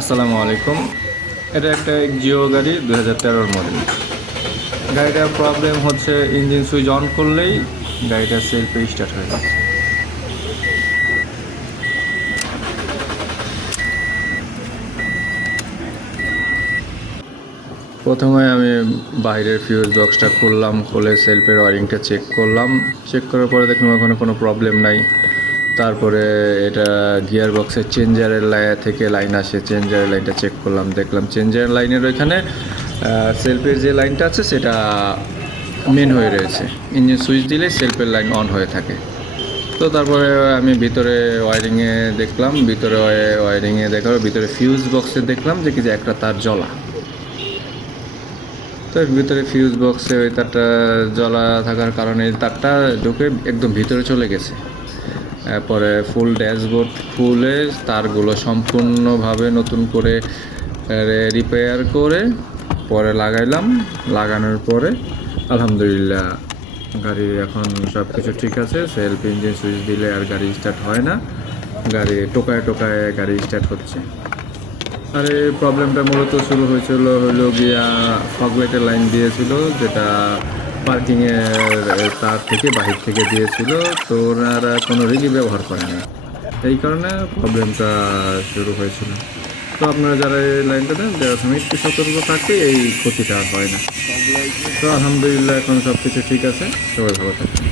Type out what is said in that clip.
আসসালামু আলাইকুম। এটা একটা জিও গাড়ি 2013 মডেল। গাড়িটার প্রবলেম হচ্ছে ইঞ্জিন সুইচ অন করলেই গাড়িটা সেলফে স্টার্ট হয়ে যাচ্ছে। প্রথমে আমি বাইরের ফিউজ বক্সটা খুললাম, খুলে সেলফের ওয়ারিংটা চেক করলাম। চেক করার পরে দেখলাম ওখানে কোনো প্রবলেম নাই। তারপরে এটা গিয়ার বক্সের চেঞ্জারের থেকে লাইন আসে, চেঞ্জারের লাইনটা চেক করলাম, দেখলাম চেঞ্জারের লাইনের ওইখানে সেলফের যে লাইনটা আছে সেটা মেন হয়ে রয়েছে। ইঞ্জিন সুইচ দিলে সেলফের লাইন অন হয়ে থাকে। তো তারপরে আমি ভিতরে ওয়ারিংয়ে দেখলাম, ভিতরে ওয়ারিংয়ে দেখার ভিতরে ফিউজ বক্সে দেখলাম যে কি যে একটা তার জ্বলা। তো ভিতরে ফিউজ বক্সে ওই তারটা জ্বলা থাকার কারণে তারটা ঢুকে একদম ভিতরে চলে গেছে। পরে ফুল ড্যাশবোর্ড খুলে তারগুলো সম্পূর্ণভাবে নতুন করে রিপেয়ার করে পরে লাগাইলাম। লাগানোর পরে আলহামদুলিল্লাহ গাড়ি এখন সব কিছু ঠিক আছে। সেলফ ইঞ্জিন সুইচ দিলে আর গাড়ি স্টার্ট হয় না, গাড়ি টোকায় টোকায় গাড়ি স্টার্ট হচ্ছে। আর এই প্রবলেমটা মূলত শুরু হয়েছিল হলো গিয়া ফগলাইটের লাইন দিয়েছিল, যেটা পার্কিংয়ের তার থেকে বাহির থেকে দিয়েছিল। তো ওনারা কোনো রিলি ব্যবহার করে না, এই কারণে প্রবলেমটা শুরু হয়েছিল। তো আপনারা যারা এই লাইনটা দেন দেওয়ার সময় একটু সতর্ক থাকলে এই ক্ষতিটা আর হয় না। তো আলহামদুলিল্লাহ এখন সব কিছু ঠিক আছে, সবাই ভালো থাকবেন।